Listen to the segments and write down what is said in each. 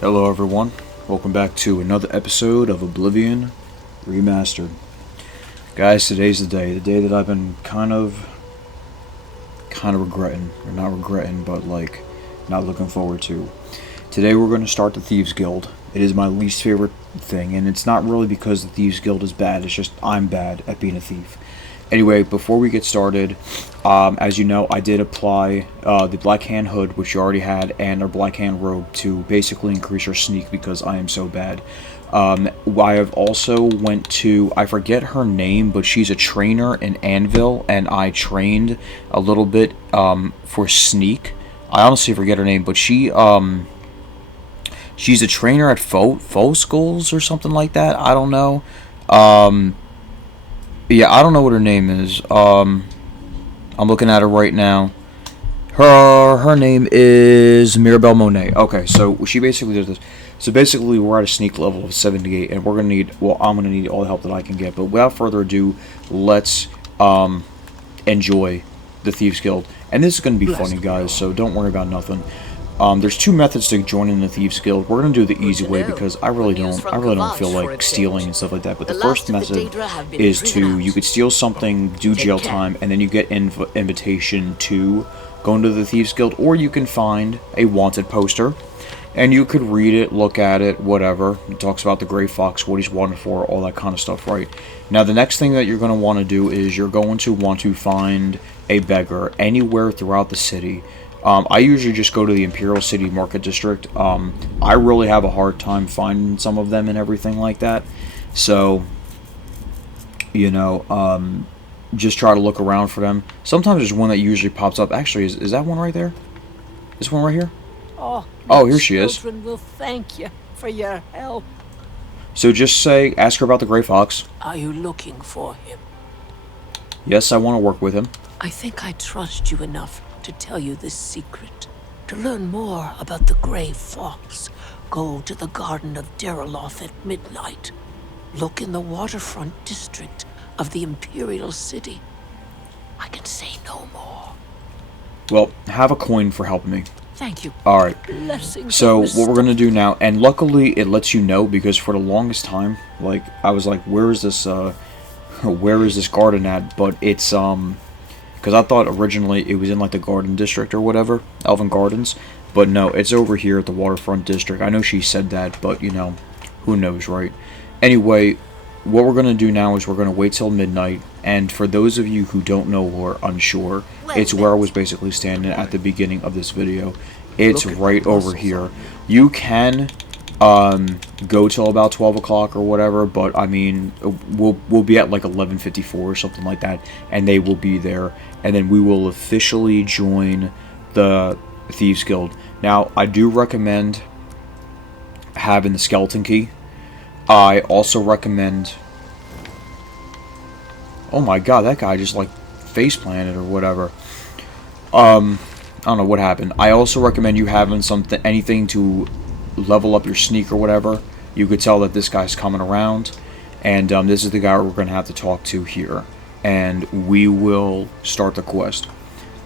Hello everyone, welcome back to another episode of Oblivion Remastered. Guys, today's the day that I've been kind of regretting, or not regretting, but like not looking forward to. Today we're going to start the Thieves Guild. It is my least favorite thing, and it's not really because the Thieves Guild is bad, it's just I'm bad at being a thief. Anyway, before we get started, as you know, I did apply the Black Hand Hood, which you already had, and our Black Hand Robe to basically increase our sneak because I am so bad. I have also went to, I forget her name, but she's a trainer in Anvil, and I trained a little bit for sneak. I honestly forget her name, but she's a trainer at Faux Schools or something like that. I don't know. Yeah, I don't know what her name is. I'm looking at her right now. Her name is Mirabelle Monet. Okay, so she basically does this. So basically, we're at a sneak level of 78, and we're gonna need. Well, I'm gonna need all the help that I can get. But without further ado, let's enjoy the Thieves Guild. And this is gonna be funny, guys. So don't worry about nothing. There's two methods to joining the Thieves Guild. We're gonna do the easy way because I really don't feel like stealing and stuff like that. But the first method is you could steal something, do jail time, and then you get invitation to go into the Thieves Guild, or you can find a wanted poster, and you could read it, look at it, whatever. It talks about the Gray Fox, what he's wanted for, all that kind of stuff, right? Now, the next thing that you're going to want to do is you're going to want to find a beggar anywhere throughout the city. I usually just go to the Imperial City Market District. I really have a hard time finding some of them and everything like that. So, you know, just try to look around for them. Sometimes there's one that usually pops up. Actually, is that one right there? This one right here? Oh, here she is. Children will thank you for your help. So just ask her about the Gray Fox. Are you looking for him? Yes, I want to work with him. I think I trust you enough to tell you this secret. To learn more about the Gray Fox, go to the Garden of Deriloth at midnight. Look in the Waterfront District of the Imperial City. I can say no more. Well, have a coin for helping me. Thank you. Alright. Blessings. So, what we're going to do now, and luckily it lets you know, because for the longest time, like, I was like, where is this garden at? But it's, because I thought originally it was in, like, the Garden District or whatever, Elven Gardens, but no, it's over here at the Waterfront District. I know she said that, but, you know, who knows, right? Anyway, what we're going to do now is we're going to wait till midnight, and for those of you who don't know or unsure, it's where I was basically standing at the beginning of this video. It's right over here. You can go till about 12 o'clock or whatever, but I mean, we'll be at like 11:54 or something like that, and they will be there, and then we will officially join the Thieves Guild. Now, I do recommend having the skeleton key. I also recommend... Oh my god, that guy just like face planted or whatever. I don't know what happened. I also recommend you having anything to level up your sneak or whatever. You could tell that this guy's coming around, and this is the guy we're going to have to talk to here, and we will start the quest.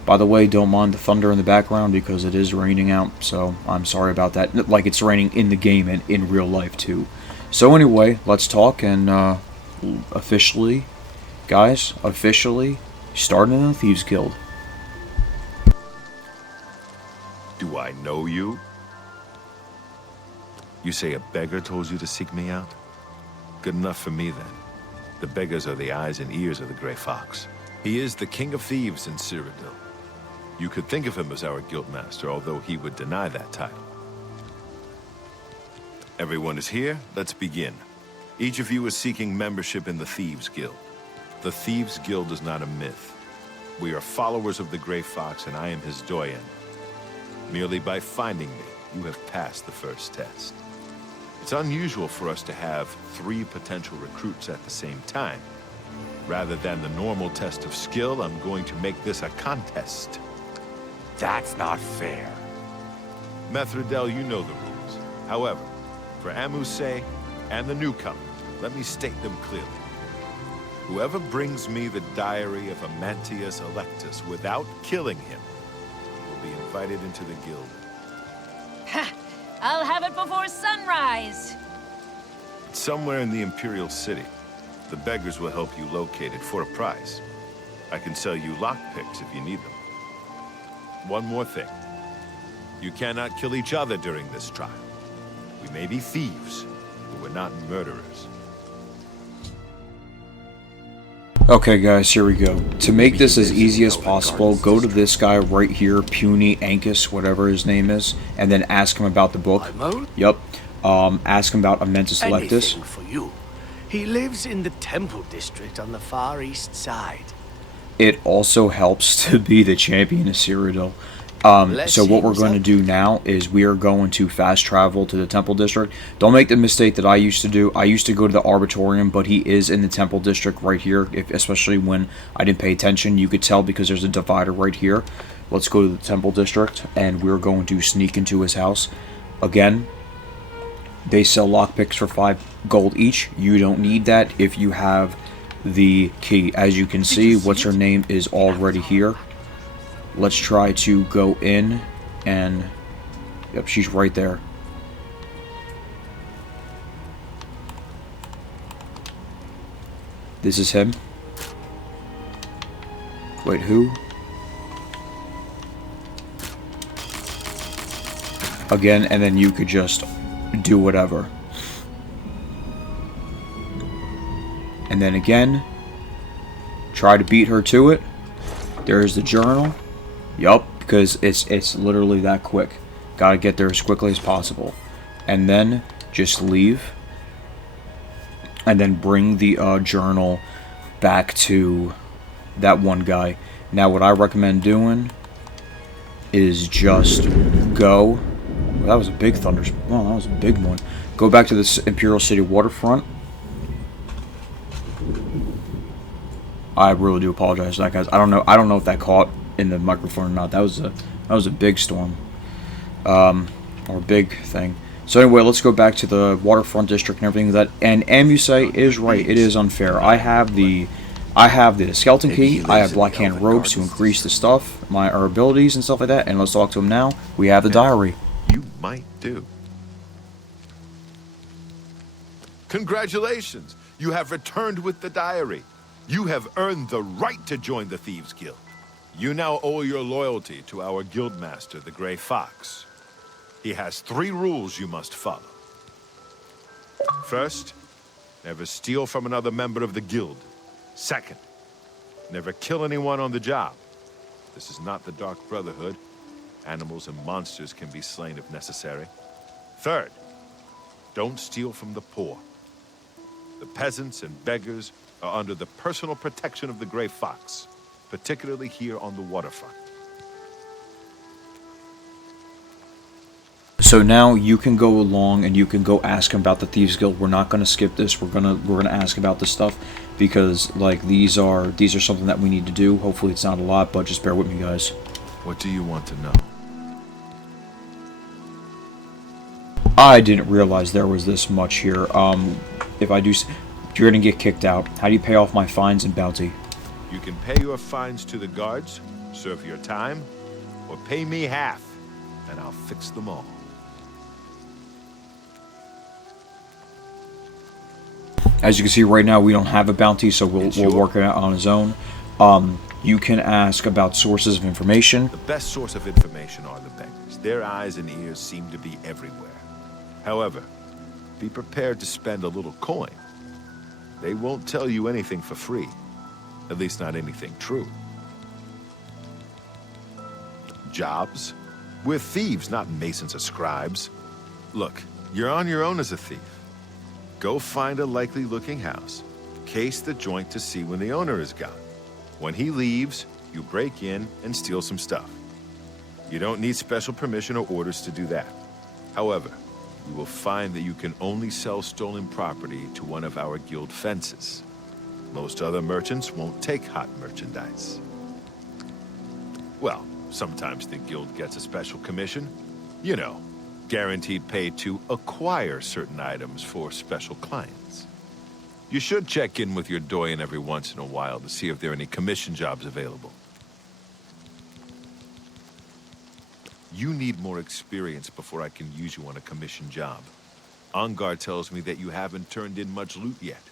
By the way, don't mind the thunder in the background because it is raining out, so I'm sorry about that. Like, it's raining in the game and in real life too. So anyway, let's talk and officially starting in the Thieves Guild. Do I know you? You say a beggar told you to seek me out? Good enough for me, then. The beggars are the eyes and ears of the Gray Fox. He is the king of thieves in Cyrodiil. You could think of him as our guildmaster, although he would deny that title. Everyone is here. Let's begin. Each of you is seeking membership in the Thieves Guild. The Thieves Guild is not a myth. We are followers of the Gray Fox, and I am his doyen. Merely by finding me, you have passed the first test. It's unusual for us to have 3 potential recruits at the same time. Rather than the normal test of skill, I'm going to make this a contest. That's not fair. Methredel, you know the rules. However, for Amuse and the newcomer, let me state them clearly. Whoever brings me the diary of Amantius Electus without killing him will be invited into the guild. Ha! I'll have it before sunrise. It's somewhere in the Imperial City. The beggars will help you locate it for a price. I can sell you lockpicks if you need them. One more thing. You cannot kill each other during this trial. We may be thieves, but we're not murderers. Okay guys, here we go. To make this as easy as possible, go to this guy right here, Puny Ankus, whatever his name is, and then ask him about the book. Yep. Ask him about Amentus Lectus. Anything for you. He lives in the Temple District on the far east side. It also helps to be the champion of Cyrodiil. So what we're going to do now is we are going to fast travel to the Temple District. Don't make the mistake that I used to do. I used to go to the Arbitorium, but he is in the Temple District right here, especially when I didn't pay attention. You could tell because there's a divider right here. Let's go to the Temple District, and we're going to sneak into his house. Again, they sell lockpicks for 5 gold each. You don't need that if you have the key. As you can see, what's her name is already here. Let's try to go in and... Yep, she's right there. This is him. Wait, who? Again, and then you could just do whatever. And then again, try to beat her to it. There's the journal. Yup, because it's literally that quick. Gotta get there as quickly as possible. And then just leave. And then bring the journal back to that one guy. Now what I recommend doing is just go... Well, that was a big thunder... Well, that was a big one. Go back to this Imperial City waterfront. I really do apologize for that, guys. I don't know if that caught in the microphone or not. That was a big storm, or a big thing. So anyway, let's go back to the Waterfront District and everything like that. And Amusite is right; it is unfair. I have the skeleton key. I have Black Hand robes to increase the stuff, our abilities and stuff like that. And let's talk to him now. We have the diary. You might do. Congratulations! You have returned with the diary. You have earned the right to join the Thieves Guild. You now owe your loyalty to our guildmaster, the Grey Fox. He has 3 rules you must follow. First, never steal from another member of the guild. Second, never kill anyone on the job. This is not the Dark Brotherhood. Animals and monsters can be slain if necessary. Third, don't steal from the poor. The peasants and beggars are under the personal protection of the Grey Fox, particularly here on the waterfront. So now you can go along and you can go ask him about the Thieves Guild. We're not going to skip this. We're gonna ask about this stuff because like these are something that we need to do. Hopefully it's not a lot, but just bear with me, guys. What do you want to know? I didn't realize there was this much here. If I do, you're gonna get kicked out. How do you pay off my fines and bounty? You can pay your fines to the guards, serve your time, or pay me half, and I'll fix them all. As you can see right now, we don't have a bounty, so we'll work it out on his own. You can ask about sources of information. The best source of information are the beggars. Their eyes and ears seem to be everywhere. However, be prepared to spend a little coin. They won't tell you anything for free. At least not anything true. Jobs? We're thieves, not masons or scribes. Look, you're on your own as a thief. Go find a likely-looking house. Case the joint to see when the owner is gone. When he leaves, you break in and steal some stuff. You don't need special permission or orders to do that. However, you will find that you can only sell stolen property to one of our guild fences. Most other merchants won't take hot merchandise. Well, sometimes the guild gets a special commission. You know, guaranteed pay to acquire certain items for special clients. You should check in with your doyen every once in a while to see if there are any commission jobs available. You need more experience before I can use you on a commission job. Angar tells me that you haven't turned in much loot yet.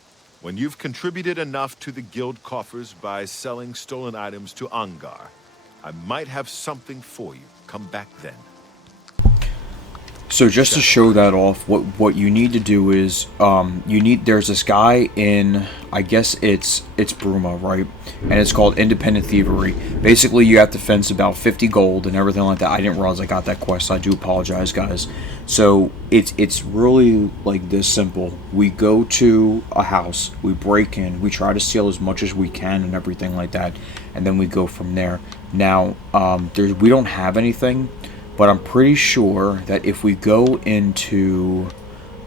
When you've contributed enough to the guild coffers by selling stolen items to Angar, I might have something for you. Come back then. So just to show that off, what you need to do is there's this guy in, I guess it's Bruma, right? And it's called Independent Thievery. Basically, you have to fence about 50 gold and everything like that. I didn't realize I got that quest. I do apologize, guys. So it's really like this simple. We go to a house, we break in, we try to steal as much as we can and everything like that, and then we go from there. Now, we don't have anything. But I'm pretty sure that if we go into...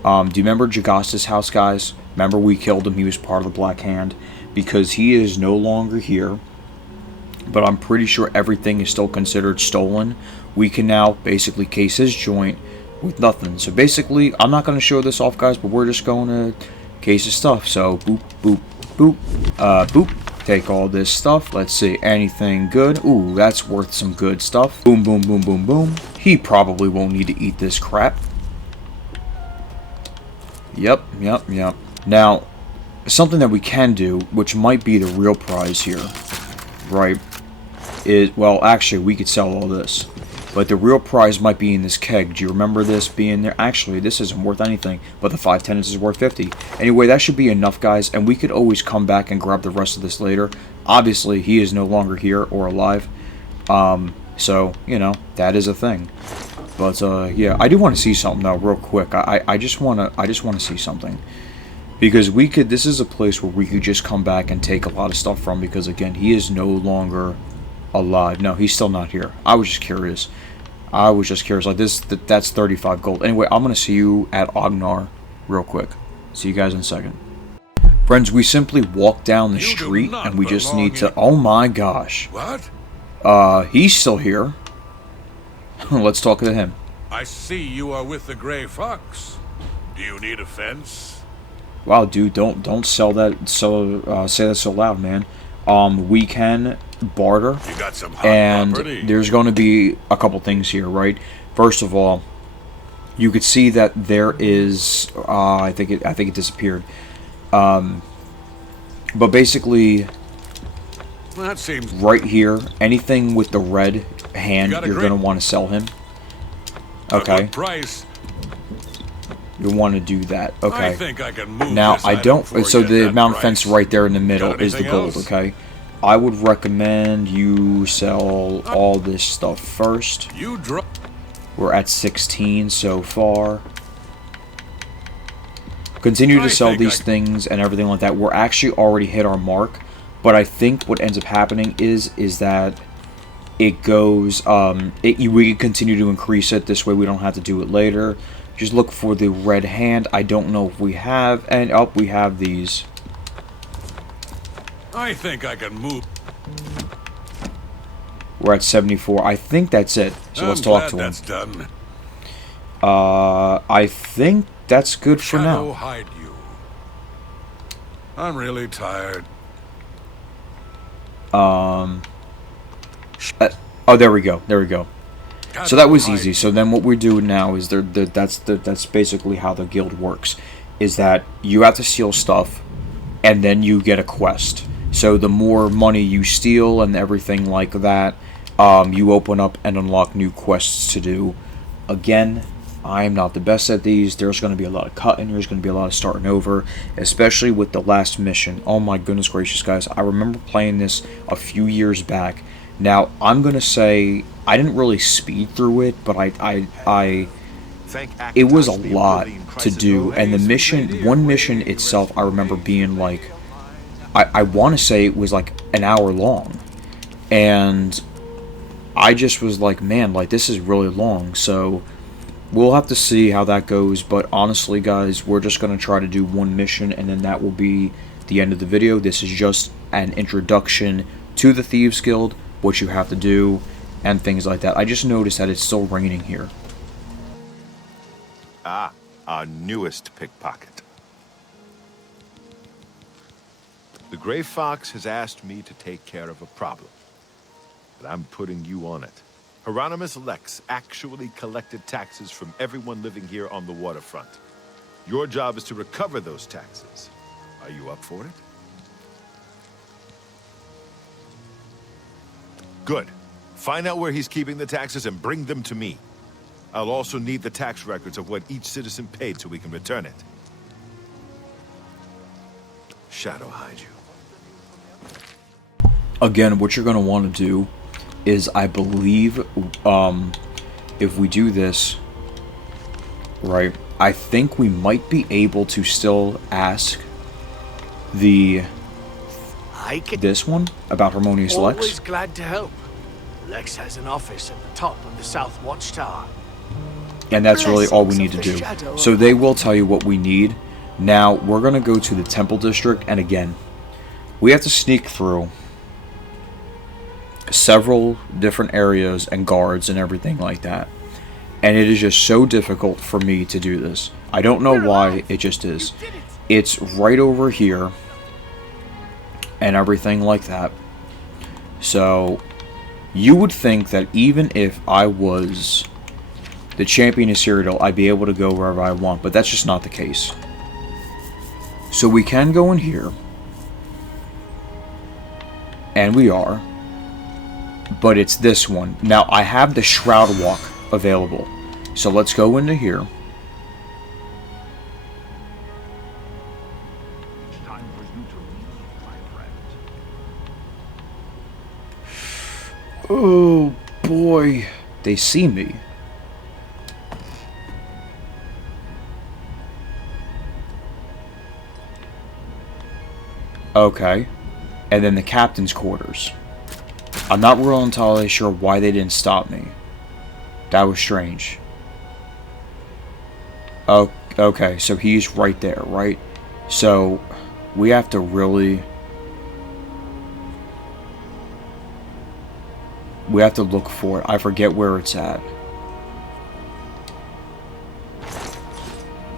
do you remember Jagasta's house, guys? Remember we killed him, he was part of the Black Hand? Because he is no longer here. But I'm pretty sure everything is still considered stolen. We can now basically case his joint with nothing. So basically, I'm not going to show this off, guys, but we're just going to case his stuff. So, boop, boop, boop, boop. Take all this stuff. Let's see. Anything good? Ooh, that's worth some good stuff. Boom, boom, boom, boom, boom. He probably won't need to eat this crap. Yep. Now, something that we can do, which might be the real prize here, right, is, well, actually, we could sell all this. But the real prize might be in this keg. Do you remember this being there? Actually, this isn't worth anything, but the 5 tenants is worth 50. Anyway, that should be enough, guys, and we could always come back and grab the rest of this later. Obviously, he is no longer here or alive. So, you know, that is a thing. But, yeah, I do want to see something, though, real quick. I just want to see something. Because we could, this is a place where we could just come back and take a lot of stuff from, because, again, he is no longer alive. No, he's still not here. I was just curious. Like this, that's 35 gold. Anyway, I'm gonna see you at Ognar real quick. See you guys in a second. Friends, we simply walk down the street and we just need to... Oh my gosh. What? He's still here. Let's talk to him. I see you are with the Gray Fox. Do you need a fence? Wow, dude, don't sell that say that so loud, man. We can barter, You got some hot and property. there's going to be a couple things here, right? First of all, you could see that there is I think it disappeared, but basically That seems right here, anything with the red hand, You got a you're great- going to want to sell him. a Okay, good price. you want to do that. I Okay, think I can move now this I item don't. for So you at the that mountain price. fence right there in the middle Got is the anything gold. else? Okay, I would recommend you sell all this stuff first. You drop. We're at 16 so far. Continue to I sell think these things and everything like that. We're actually already hit our mark, but I think what ends up happening is that it goes. We can continue to increase it. This way, we don't have to do it later. Just look for the red hand. I don't know if we have, and we have these. I think I can move. We're at 74. I think that's it. So let's talk to him. That's done. I think that's good for Shadow now. hide you. I'm really tired. Oh, there we go. So that was easy. So then what we're doing now is that's basically how the guild works. Is that you have to steal stuff, and then you get a quest. So the more money you steal and everything like that, you open up and unlock new quests to do. Again, I am not the best at these. There's going to be a lot of cutting. There's going to be a lot of starting over, especially with the last mission. Oh my goodness gracious, guys. I remember playing this a few years back. Now, I'm going to say I didn't really speed through it, but it was a lot to do. And the mission, one mission itself, I remember being like, I want to say it was like an hour long. And I just was like, man, like this is really long. So we'll have to see how that goes. But honestly, guys, we're just going to try to do one mission, and then that will be the end of the video. This is just an introduction to the Thieves Guild, what you have to do, and things like that. I just noticed that it's still raining here. Ah, our newest pickpocket. The Gray Fox has asked me to take care of a problem, but I'm putting you on it. Hieronymus Lex actually collected taxes from everyone living here on the waterfront. Your job is to recover those taxes. Are you up for it? Good. Find out where he's keeping the taxes and bring them to me. I'll also need the tax records of what each citizen paid so we can return it. Shadow hide you. Again, what you're going to want to do is, I believe, if we do this, right, I think we might be able to still ask this one about Harmonious Lex. Always glad to help. Lex has an office at the top of the South Watchtower. And that's really all we need to do. So they will tell you what we need. Now, we're going to go to the Temple District, and again, we have to sneak through several different areas and guards and everything like that. And it is just so difficult for me to do this. I don't know why, it just is. It's right over here and everything like that. So, you would think that even if I was the champion of Cyrodiil, I'd be able to go wherever I want, but that's just not the case. So we can go in here, and we are, but it's this one. Now, I have the Shroud Walk available, so let's go into here. It's time for you to leave, my friend. Oh boy, they see me. Okay, and then the captain's quarters. I'm not real entirely sure why they didn't stop me. That was strange. Oh, okay, so he's right there, right? So, we have to really... we have to look for it. I forget where it's at.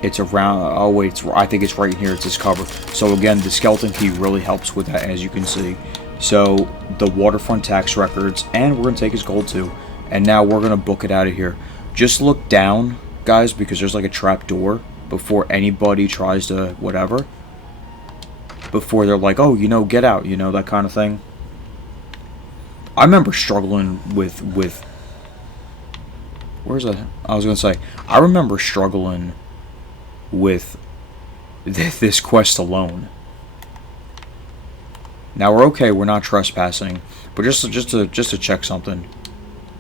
It's around... oh wait, I think it's right here. It's this cover. So again, the skeleton key really helps with that, as you can see. So, the Waterfront Tax records, and we're going to take his gold too. And now we're going to book it out of here. Just look down, guys, because there's like a trap door before anybody tries to whatever. Before they're like, oh, you know, get out, you know, that kind of thing. I remember struggling with where's that? I was going to say, I remember struggling with this quest alone. Now we're okay, we're not trespassing, but just to check something.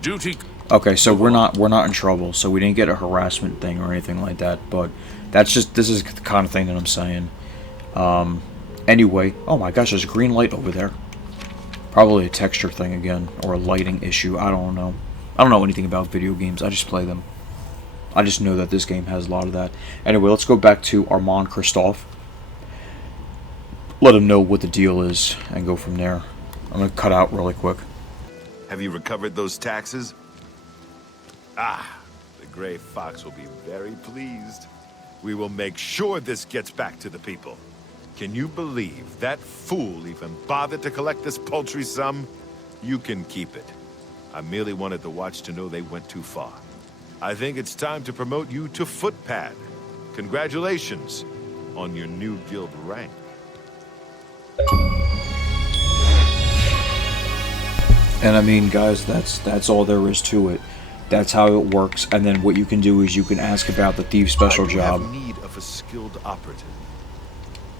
Duty. Okay, so we're not in trouble, so we didn't get a harassment thing or anything like that, but that's just, this is the kind of thing that I'm saying. Anyway, oh my gosh, there's a green light over there. Probably a texture thing again, or a lighting issue, I don't know. I don't know anything about video games, I just play them. I just know that this game has a lot of that. Anyway, let's go back to Armand Christophe. Let him know what the deal is, and go from there. I'm going to cut out really quick. Have you recovered those taxes? Ah, the Gray Fox will be very pleased. We will make sure this gets back to the people. Can you believe that fool even bothered to collect this paltry sum? You can keep it. I merely wanted the Watch to know they went too far. I think it's time to promote you to Footpad. Congratulations on your new guild rank. And I mean, guys, that's all there is to it. That's how it works. And then what you can do is you can ask about the Thieves special job. I have need of a skilled operative.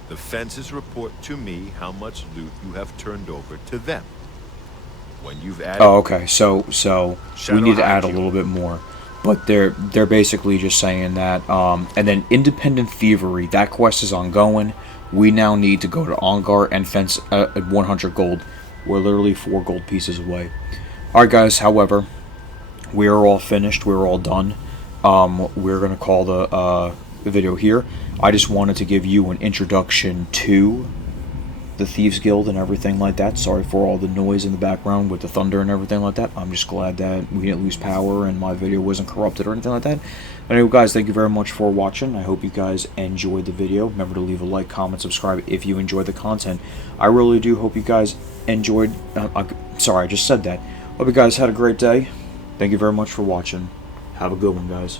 The fences report to me how much loot you have turned over to them. When you've added... oh, okay. So we need to add a little bit more. But they're basically just saying that. And then Independent Thievery, that quest is ongoing. We now need to go to Ongar and fence at 100 gold. We're literally 4 gold pieces away. Alright guys, however, we are all finished. We're all done. We're going to call the video here. I just wanted to give you an introduction to the Thieves Guild and everything like that. Sorry for all the noise in the background with the thunder and everything like that. I'm just glad that we didn't lose power and my video wasn't corrupted or anything like that. Anyway guys, thank you very much for watching. I hope you guys enjoyed the video. Remember to leave a like, comment, subscribe if you enjoyed the content. I really do hope you guys enjoyed... sorry, I just said that. Hope you guys had a great day. Thank you very much for watching. Have a good one, guys.